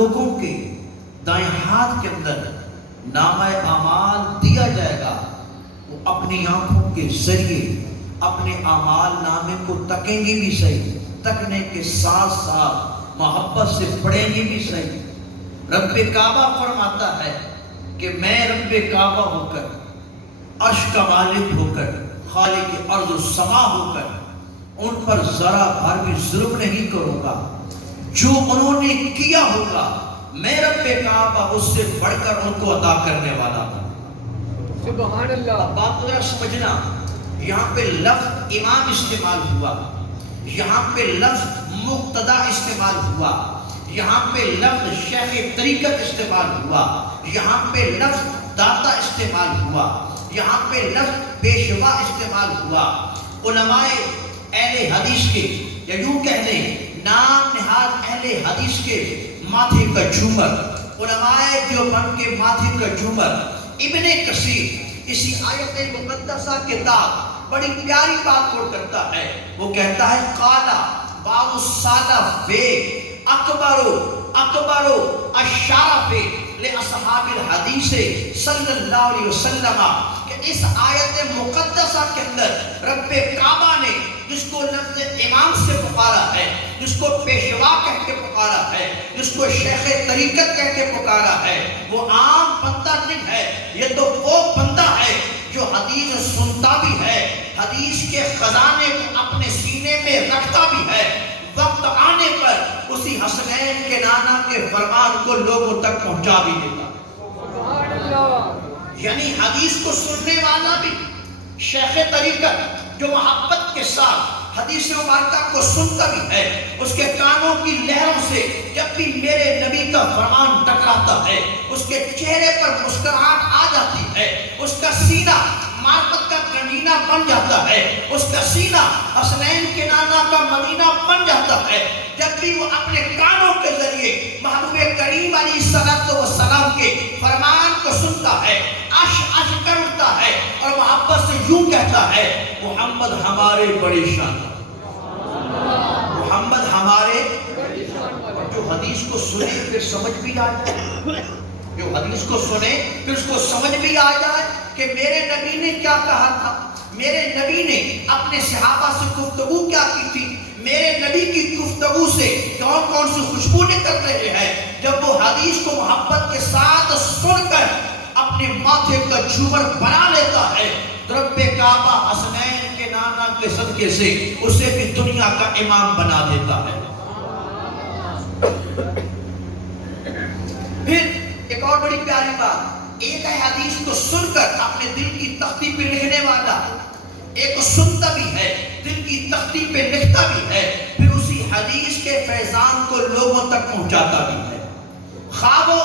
لوگوں کے دائیں ہاتھ کے اندر نامہ اعمال دیا جائے گا، وہ اپنی آنکھوں کے ذریعے اپنے اعمال نامے کو تکیں گے بھی صحیح، تکنے کے ساتھ ساتھ محبت سے پڑھیں گے بھی صحیح۔ رب کعبہ فرماتا ہے کہ میں رب کعبہ ہو کر، عرش کا مالک ہو کر، خالق ارض و سما ہو کر ان پر ذرا بھر بھی ظلم نہیں کروں گا۔ جو انہوں نے کیا ہوگا میں رب کعبہ اس سے بڑھ کر ان کو عطا کرنے والا ہوں۔ سبحان اللہ۔ بات ذرا سمجھنا، یہاں پہ لفظ امام استعمال ہوا، یہاں پہ لفظ مقتدا استعمال ہوا، یہاں پہ لفظ شیخ طریقت استعمال ہوا، یہاں پہ لفظ داتا استعمال ہوا، یہاں پہ لفظ پیشوا استعمال ہوا۔ علماء اہل حدیث کے، یا یوں کہہ لیں نام نہاد اہل حدیث کے ماتھے کا جھومر، علماء دیوبند کے ماتھے کا جھومر ابن کثیر اسی آیت مقدسہ کتاب بڑی پیاری بات کو کرتا ہے۔ وہ کہتا ہے قالا بعض السلف اکبر الشرف لاصحاب الحدیث صلی اللہ علیہ وسلم، کہ اس آیت مقدسہ کے اندر رب کعبہ نے جس کو لفظ امام سے پکارا ہے، جس کو پیشوا کہہ کے پکارا ہے، جس کو شیخ طریقت کہہ کے پکارا ہے، وہ عام بندہ نہیں ہے، یہ تو وہ بندہ ہے جو حدیث سنتا بھی ہے، حدیث کے خزانے کو اپنے سینے میں رکھتا بھی ہے، وقت آنے پر اسی حسنین کے نانا کے فرمان کو لوگوں تک پہنچا بھی دیتا۔ سبحان اللہ۔ یعنی حدیث کو سننے والا بھی، شیخ طریقت جو محبت کے ساتھ حدیث مبارکہ کو سنتا بھی ہے، اس کے کانوں کی لہروں سے جب بھی میرے نبی کا فرمان ٹکراتا ہے اس کے چہرے پر مسکراہٹ آ جاتی ہے، اس کا سینہ معرفت کا گنجینہ بن جاتا ہے، اس کا سینہ حسنین کے نانا کا مدینہ بن جاتا ہے۔ جب بھی وہ اپنے کانوں کے ذریعے محبوب کریم علیہ السلام کے فرمان کو سنتا ہے، عش عش کرتا ہے اور محبت سے یوں کہتا ہے محمد ہمارے بڑی شان، محمد ہمارے، اور جو حدیث کو سنے پھر سمجھ بھی آ جائے، جو حدیث کو سنے پھر اس کو سمجھ بھی آ جائے کہ میرے نبی نے کیا کہا تھا، میرے نبی نے اپنے صحابہ سے گفتگو کیا کی تھی، میرے نبی کی گفتگو سے کون کون سی خوشبو نکل رہے ہیں۔ جب وہ حدیث کو محبت کے ساتھ سن کر اپنے ماتھے کا جھومر بنا لیتا ہے، رب کعبہ حسنین کے نانا کے صدقے سے اسے بھی دنیا کا امام بنا دیتا ہے۔ پھر ایک اور بڑی پیاری بات، ایک ہے حدیث کو سن کر اپنے دل کی تختی پہ لکھنے والا، ایک سنتا بھی ہے دل کی تختی پہ لکھتا بھی ہے، پھر اسی حدیث کے فیضان کو لوگوں تک پہنچاتا بھی ہے۔ خواہ وہ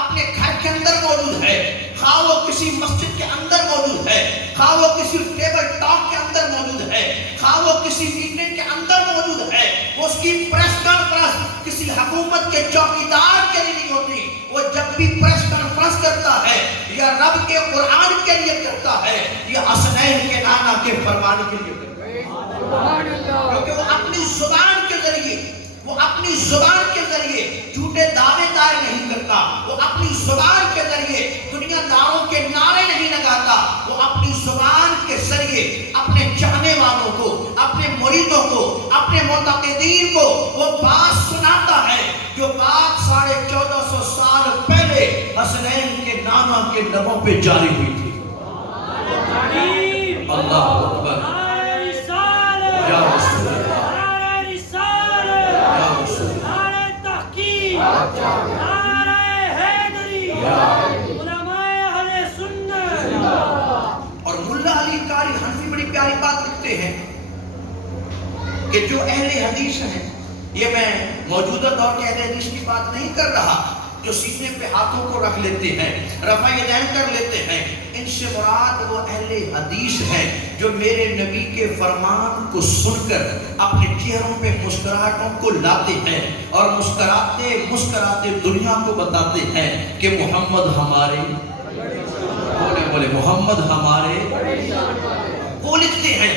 اپنے گھر کے اندر موجود ہے، خواہ وہ کسی مسجد کے اندر موجود ہے، خواہ وہ کسی ٹیبل ٹاک کے اندر موجود ہے، خواہ وہ کسی میٹنگ کے اندر موجود ہے، وہ اس کی پریس کانفرنس کسی حکومت کے چوکیدار کے لیے نہیں ہوتی، وہ جب بھی پریس کانفرنس کرتا ہے یا رب کے قرآن کے لیے کرتا ہے یا حسنین کے نانا کے فرمان کے لیے کرتا ہے، کیونکہ وہ اپنی زبان کے ذریعے، وہ اپنی زبان کے ذریعے جھوٹے دعوے دار نہیں کرتا، وہ اپنی زبان کے ذریعے دنیا داروں کے نعرے نہیں لگاتا، وہ اپنی زبان کے ذریعے اپنے چاہنے والوں کو، اپنے مریدوں کو، اپنے معتقدین کو وہ بات سناتا ہے جو بات 1450 سال پہلے حسنین کے نانا کے لبوں پہ جاری ہوئی تھی۔ اللہ اکبر، یا رسول اللہ، اور ملا علی قاری حنفی بڑی پیاری بات لکھتے ہیں کہ جو اہل حدیث ہیں، یہ میں موجودہ دور کے اہل حدیث کی بات نہیں کر رہا جو سینے پہ ہاتھوں کو رکھ لیتے ہیں، رفع یدین کر لیتے ہیں، ان سے مراد وہ اہل حدیث ہیں جو میرے نبی کے فرمان کو سن کر اپنے چہروں پہ مسکراہٹوں کو لاتے ہیں اور مسکراتے مسکراتے دنیا کو بتاتے ہیں کہ محمد ہمارے، بولے محمد ہمارے، وہ لکھتے ہیں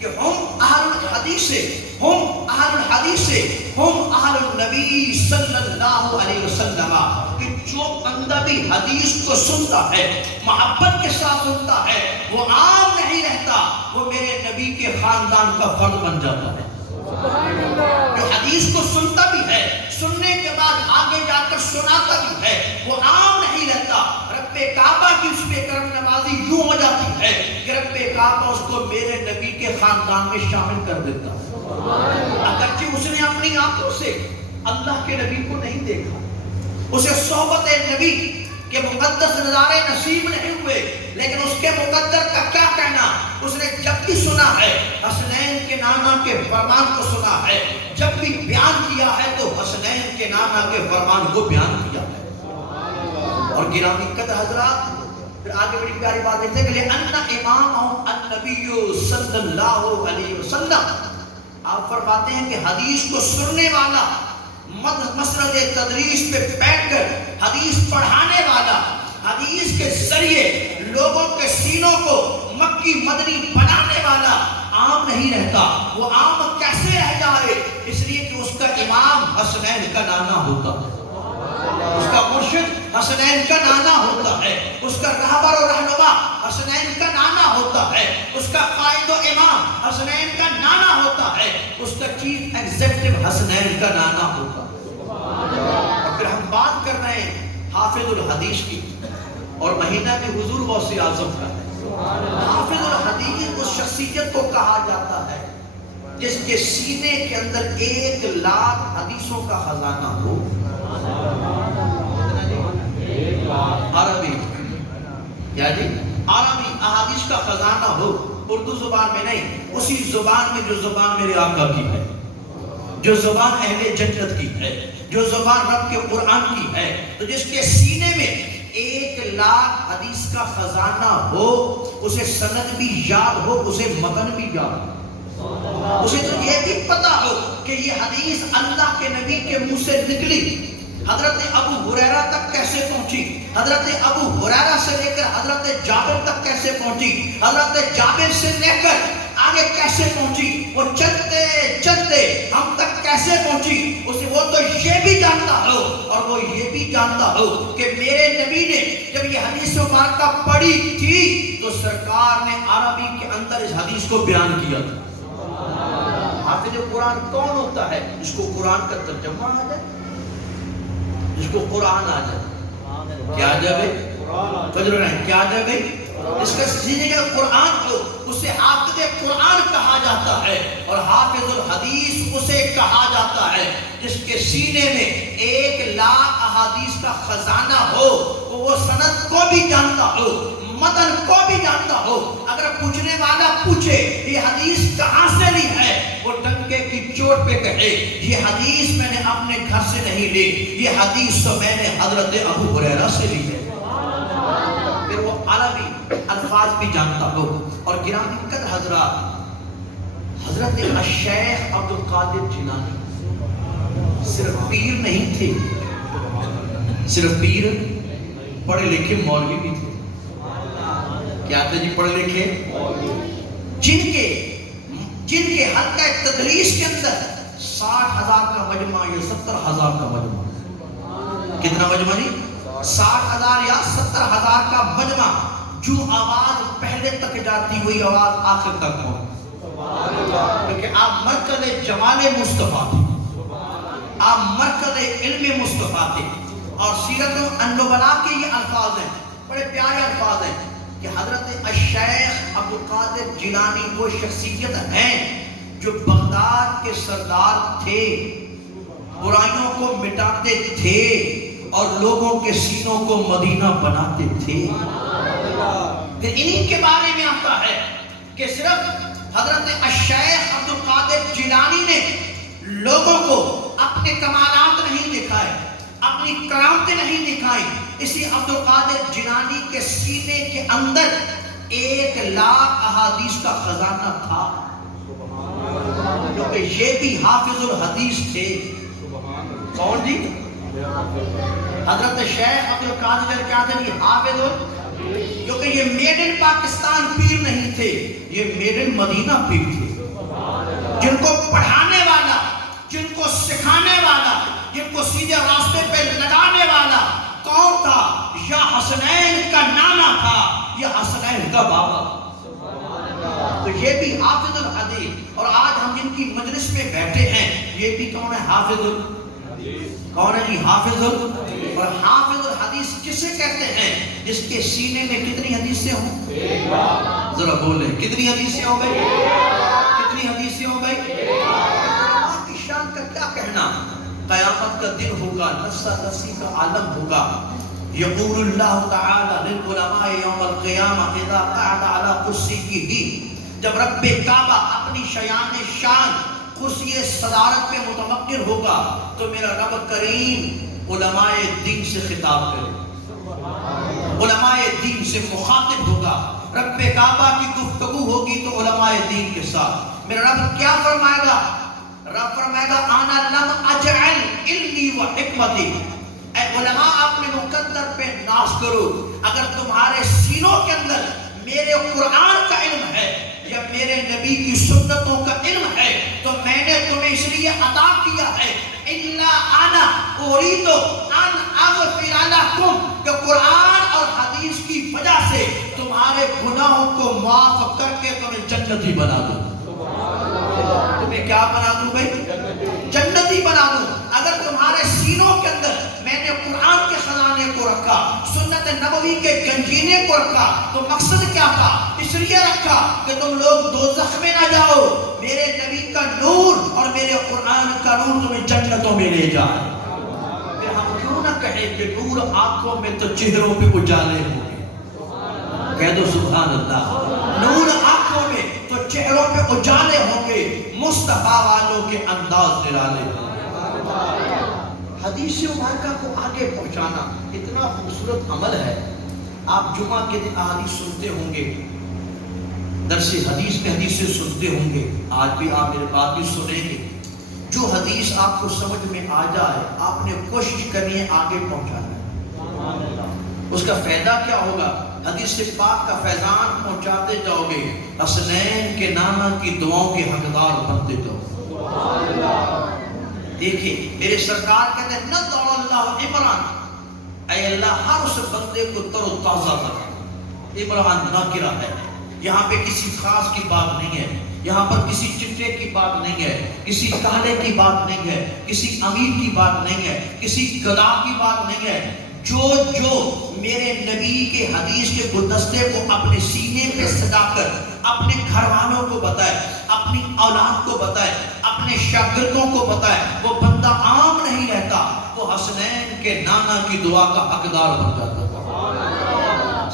کہ ہم اہل الحدیث سے، ہم اہل الحدیث سے، ہم اہل النبی صلی اللہ علیہ وسلم، کہ جو بندہ بھی حدیث کو سنتا ہے محبت کے ساتھ سنتا ہے وہ عام نہیں رہتا، وہ میرے نبی کے خاندان کا فرد بن جاتا ہے۔ جو حدیث کو سنتا بھی ہے، سننے کے بعد آگے جا کر سناتا بھی ہے، وہ عام نہیں رہتا۔ رب کعبہ کی اس پہ کرم نوازی یوں ہو جاتی ہے کہ رب کعبہ اس کو میرے نبی کے خاندان میں شامل کر دیتا ہے، اگرچہ اس نے اپنی آنکھوں سے اللہ کے نبی کو نہیں دیکھا، اسے صحبت نبی کے مقدس نظارے نصیب نہیں ہوئے، لیکن اس کے مقدر کا کیا کہنا، اس نے جب بھی سنا ہے حسنین کے نانا کے فرمان کو سنا ہے، جب بھی بیان کیا ہے تو حسنین کے نانا کے فرمان کو بیان کیا ہے۔ اور گرامی قدر حضرات، پھر آگے بڑی پیاری بات دیتے ہیں کہ لِأَنَّ إِمَامَهُمْ النَّبِيُّ صلی اللہ علیہ وسلم، آپ فرماتے ہیں کہ حدیث کو سننے والا، مسند تدریس پہ بیٹھ کر حدیث پڑھانے والا، حدیث کے ذریعے لوگوں کے سینوں کو مکی مدنی بنانے والا عام نہیں رہتا۔ وہ عام کیسے رہ جائے؟ اس لیے کہ اس کا امام حسنین کا نانا ہوتا ہے، اس کا مرشد حسنین کا نانا ہوتا ہے، اس کا رہبر و رہنما حسنین کا نانا ہوتا ہے، اس کا قائد و امام حسنین کا نانا ہوتا ہے، اس کا چیف ایگزیکٹو حسنین کا نانا ہوتا ہے۔ اور پھر ہم بات کر رہے ہیں حافظ الحدیث کی، اور مہینہ بھی حضور غوث اعظم کا ہے۔ حافظ الحدیث اس شخصیت کو کہا جاتا ہے جس کے سینے کے اندر 1,00,000 حدیثوں کا خزانہ ہو، عربی، کیا جی؟ عربی احادیث کا خزانہ ہو، اردو زبان میں نہیں، اسی زبان میں جو زبان میرے آقا کی ہے، جو زبان اہل جنت کی ہے، جو زبان رب کے قرآن کی ہے، تو جس کے سینے میں 1,00,000 حدیث کا خزانہ ہو، اسے سند بھی یاد ہو، اسے متن بھی یاد ہو، اسے تو یہ بھی پتا ہو کہ یہ حدیث اللہ کے نبی کے منہ سے نکلی، حضرت ابو ہریرہ تک کیسے پہنچی، حضرت ابو ہریرہ سے لے کر حضرت جابر تک کیسے پہنچی، حضرت جابر سے لے کر آگے کیسے پہنچی، وہ چلتے چلتے ہم تک کیسے پہنچی، اسے وہ تو یہ بھی جانتا ہو اور وہ یہ بھی جانتا ہو کہ میرے نبی نے جب یہ حدیث مبارکہ پڑھی تھی تو سرکار نے عربی کے اندر اس حدیث کو بیان کیا تھا۔ حافظ قرآن کون ہوتا ہے؟ جس کو قرآن کا ترجمہ آ جائے، جس کو قرآن آ جائے، کیا جائے کیا جائے، اس کا سینے کا قرآن ہو، اسے حافظ قرآن کہا جاتا ہے، اور حافظ الحدیث اسے کہا جاتا ہے جس کے سینے میں 1,00,000 احادیث کا خزانہ ہو، وہ سند کو بھی جانتا ہو، متن کو بھی جانتا ہو۔ اگر پوچھنے والا پوچھے یہ حدیث کہاں سے لی ہے، وہ ڈنکے کی چوٹ پہ کہے یہ حدیث میں نے اپنے گھر سے نہیں لی، یہ حدیث تو میں نے حضرت ابو ہریرہ سے لی ہے۔ پھر وہ عربی الفاظ بھی جانتا ہو۔ اور گرامی قدر حضرات، حضرت الشیخ عبدالقادر جیلانی صرف پیر نہیں تھے، صرف پیر، پڑھے لکھے مولوی بھی تھے۔ کیا تھے جی؟ پڑھے لکھے، جن کے حلقہ تدریس کے اندر 60,000 کا مجمع یا 70,000 کا مجمع، کتنا مجمع نہیں؟ 60,000 یا 70,000 کا مجمع، جو آواز پہلے تک جاتی ہوئی آواز آخر تک ہو، کیونکہ آپ مرکز جمال مصطفیٰ تھے، آپ مرکز علم مصطفیٰ تھے۔ اور سیرت النبلاء کے یہ الفاظ ہیں، بڑے پیارے الفاظ ہیں کہ حضرت الشیخ عبدالقادر جیلانی وہ شخصیت ہیں جو بغداد کے سردار تھے، برائیوں کو مٹاتے تھے اور لوگوں کے سینوں کو مدینہ بناتے تھے۔ پھر انہی کے بارے میں آتا ہے کہ صرف حضرت الشیخ عبدالقادر جیلانی نے لوگوں کو اپنے کمالات نہیں دکھائے، اپنی کرامتیں نہیں دکھائیں، اسی عبدالقادر جیلانی کے سینے کے اندر 1,00,000 احادیث کا خزانہ تھا، کیونکہ یہ بھی حافظ الحدیث تھے۔ کون جی؟ حضرت شیخ عبدالقادر کیا تھے؟ یہ حافظ الحدیث، کیونکہ یہ میڈ ان پاکستان پیر نہیں تھے، یہ میڈ ان مدینہ پیر تھے، جن کو پڑھانے والا، جن کو سکھانے سیدھے راستے پہ لگانے والا کون تھا؟ یا حسنین کا نانا تھا یا حسنین کا بابا. تو یہ بھی حافظ الحدیث. اور آج ہم جن کی مجلس میں بیٹھے ہیں یہ بھی کون ہے؟ حافظ کون ہے جی؟ حافظ. اور حافظ الحدیث کسے کہتے ہیں؟ جس کے سینے میں کتنی حدیثیں ہوں؟ ذرا بولیں کتنی حدیثیں ہوں بھائی؟ کتنی حدیثیں ہوں بھائی؟ اللہ کی شان کا کیا کہنا. قیامت کا دن ہوگا، نفسا نفسی کا عالم ہوگا. یقول اللہ تعالی للعلماء یوم القیامہ اذا قعد علی کرسیہ، جب رب کعبہ اپنی شان کرسی صدارت پہ متمکن ہوگا تو میرا رب کریم علماء دین سے خطاب کرے، علماء دین سے مخاطب ہوگا. رب کعبہ کی گفتگو ہوگی تو علماء دین کے ساتھ میرا رب کیا فرمائے گا؟ رب فرمائے گا انا لم اجعل علمی و حکمتی. اے علماء اپنے مقدر پہ ناز کرو. اگر تمہارے سینوں کے اندر میرے قرآن کا علم ہے یا میرے نبی کی سنتوں کا علم ہے تو میں نے تمہیں اس لیے عطا کیا ہے الا انا اريد ان اغفر لكم، کہ قرآن اور حدیث کی وجہ سے تمہارے گناہوں کو معاف کر کے تمہیں جنتی بنا دوں. تمہیں کیا بنا دوں بھائی؟ جنتی بنا دوں. اگر تمہارے سینوں کے اندر میں نے قرآن کے خزانے کو رکھا، سنت نبوی کے گنجینے کو رکھا تو مقصد کیا تھا؟ اس لیے رکھا کہ تم لوگ دوزخ میں نہ جاؤ، میرے نبی کا نور اور میرے قرآن کا نور تمہیں جنتوں میں لے جائے. پھر ہم کیوں نہ کہیں کہ نور آنکھوں میں تو چہروں پہ اجالے ہوں گے. کہہ دو سبحان اللہ. نور آنکھوں میں تو چہروں پہ اجالے ہوں گے، مصطفیٰ والوں کے انداز نرالے ہوں گے. حدیث مبارکہ کو آگے پہنچانا اتنا خوبصورت عمل ہے. آپ جمعہ کے دن احادیث سنتے ہوں گے، درس حدیث میں حدیثیں سنتے ہوں گے. آج بھی آپ میرے بات بھی سنیں گے. جو حدیث آپ کو سمجھ میں آ جائے آپ نے کوشش کرنی ہے آگے پہنچانا ہے. اس کا فائدہ کیا ہوگا؟ حدیث پاک کا فیضان پہنچاتے جاؤ گے، حسنین کے نانا کی دعاؤں کے حقدار بنتے جاؤ. دیکھیں میرے سرکار کہتے ہیں نَضَّرَ اللَّهُ عِمْرَان، اے اللہ ہر اس بندے کو تر و تازہ بنا. عمران ناکرہ ہے، یہاں پہ کسی خاص کی بات نہیں ہے، یہاں پر کسی چٹے کی بات نہیں ہے، کسی کالے کی بات نہیں ہے، کسی امیر کی بات نہیں ہے، کسی گدا کی بات نہیں ہے. جو میرے نبی کے حدیث کے گلدستے کو اپنے سینے پہ سجا کر اپنے گھر والوں کو بتائے، اپنی اولاد کو بتائے، اپنے شاگردوں کو بتائے، وہ بندہ عام نہیں رہتا، وہ حسنین کے نانا کی دعا کا حقدار بن جاتا.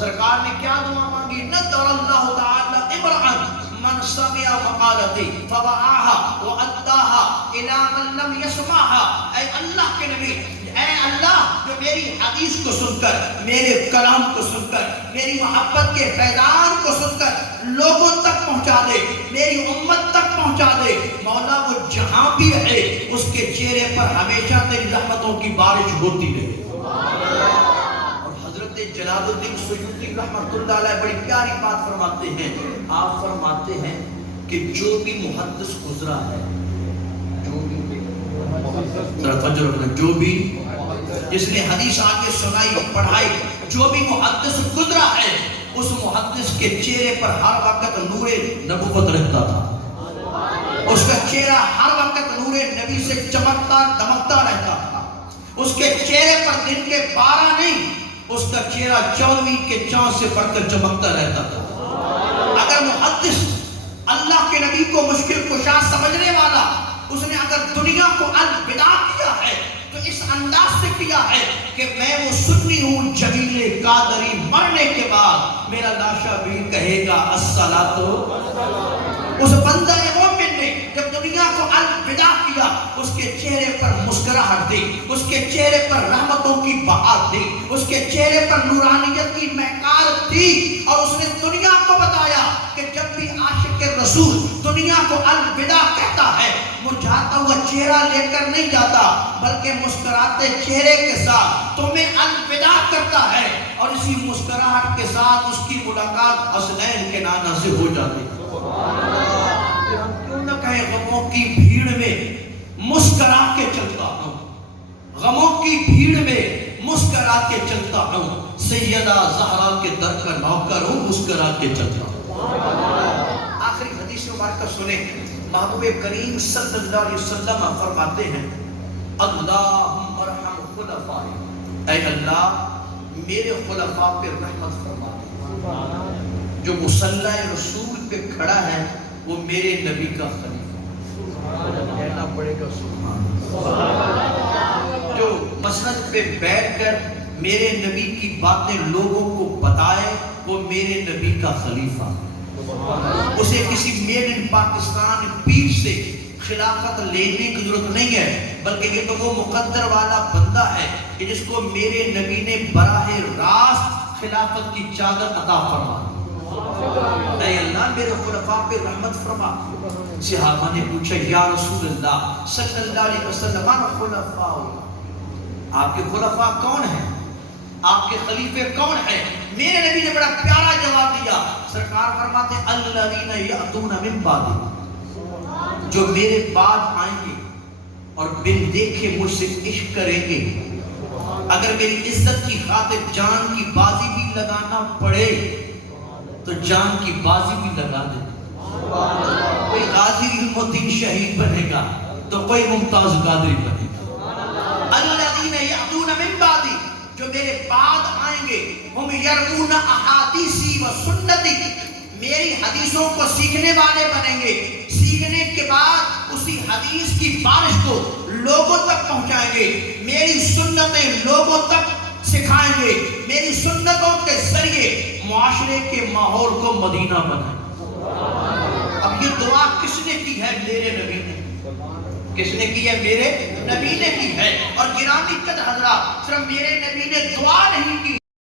سرکار نے کیا دعا مانگی؟ نَضَّرَ اللَّهُ تَعَالَى عِمْرَان من سمع مقالتی فوعاها وأداها إلى من لم يسمعها. اے اللہ کے نبی، اے اللہ جو میری حدیث کو سن کر، میرے کلام کو سن کر، میری محبت کے فیضان کو سن کر لوگوں تک پہنچا دے، میری امت تک پہنچا دے. مولا وہ جہاں بھی ہے اس کے چہرے پر ہمیشہ تیری رحمتوں کی بارش ہوتی رہے. جلال الدین سیوطی رحمۃ اللہ علیہ بڑی پیاری بات فرماتے ہیں. آپ فرماتے ہیں کہ جو بھی محدث گزرا ہے، جو بھی جس نے حدیث آگے سنائی پڑھائی، جو بھی محدث گزرا ہے اس محدث کے چہرے پر ہر وقت نور نبوت رہتا تھا. اس کا چہرہ ہر وقت نور نبی سے چمکتا دمکتا رہتا تھا. اس کے چہرے پر دن کے 12 نہیں، اس کا چہرہ 24 کے چاند سے بڑھ کر چمکتا رہتا تھا. اگر محدث اللہ کے نبی کو مشکل کشا سمجھنے والا، اس نے اگر دنیا کو الوداع کیا ہے تو اس انداز سے کیا ہے کہ میں وہ سنی ہوں جلیل قادری، مرنے کے بعد میرا لاشا بھی کہے گا الصلاۃ. اس بندہ مومن نے جب دنیا کو الوداع کیا اس کے چہرے پر مسکراہٹ دی، اس کے چہرے پر رحمتوں کی بہار دی، اس کے چہرے پر نورانیت کی مہکار تھی. اور اس نے دنیا کو بتایا کہ جب بھی عاشق رسول دنیا کو الوداع کہتا ہے مرجھاتا ہوا چہرہ لے کر نہیں جاتا بلکہ مسکراتے چہرے کے ساتھ تمہیں الوداع کرتا ہے، اور اسی مسکراہٹ کے ساتھ اس کی ملاقات حسنین کے نانا سے ہو جاتی. ہم کیوں نہ کہیں غموں کی بھیڑ میں مسکرا کے چلتا ہوں، غموں کی بھیڑ میں مسکرا کے چلتا ہوں، سیدہ زہرا کے در کا نوکر ہوں، مسکرا کے چلتا ہوں۔ آخری حدیث مبارکہ سنیں، محبوب کریم صلی اللہ علیہ وسلم فرماتے ہیں، اللہم ارحم خلفائی، اے اللہ میرے خلفاء پہ رحمت فرما دے۔ جو مصلی رسول پہ کھڑا ہے وہ میرے نبی کا خلیفہ، کہنا پڑے گا سبحان اللہ۔ جو مسجد پہ بیٹھ کر میرے نبی کی باتیں لوگوں کو بتائے وہ میرے نبی کا خلیفہ۔ اسے کسی میڈ ان پاکستان پیر سے خلافت لینے کی ضرورت نہیں ہے، بلکہ یہ تو وہ مقدر والا بندہ ہے کہ جس کو میرے نبی نے براہ راست خلافت کی چادر عطا فرما۔ اے اللہ میرے خلفاء پہ رحمت فرما۔ صحابہ نے پوچھا یا رسول اللہ صلی اللہ علیہ وسلم من خلفاء، آپ کے خلفاء کون ہیں، آپ کے خلیفے کون ہیں؟ میرے نبی نے بڑا پیارا جواب دیا، سرکار فرماتے ہیں الذین یأتون من بعد، جو میرے بعد آئیں گے اور بن دیکھے مجھ سے عشق کریں گے، اگر میری عزت کی خاطر جان کی بازی بھی لگانا پڑے تو جان کی بازی بھی لگا دے۔ کوئی غازی علم الدین شہید بنے گا تو کوئی ممتاز قادری بنے گا۔ الذین یأتون من بعدی، جو میرے بعد آئیں گے، ہم یرمون احادیثی و سنتی، میری حدیثوں کو سیکھنے والے بنیں گے، سیکھنے کے بعد اسی حدیث کی بارش کو لوگوں تک پہنچائیں گے، میری سنتیں لوگوں تک سکھائیں گے، میری سنتوں کے ذریعے معاشرے کے ماحول کو مدینہ بنائیں۔ اب یہ دعا کس نے کی ہے؟ میرے نبی نے۔ کس نے کی ہے؟ میرے نبی نے کی ہے۔ اور گرامی قدر حضرات، صرف میرے نبی نے دعا نہیں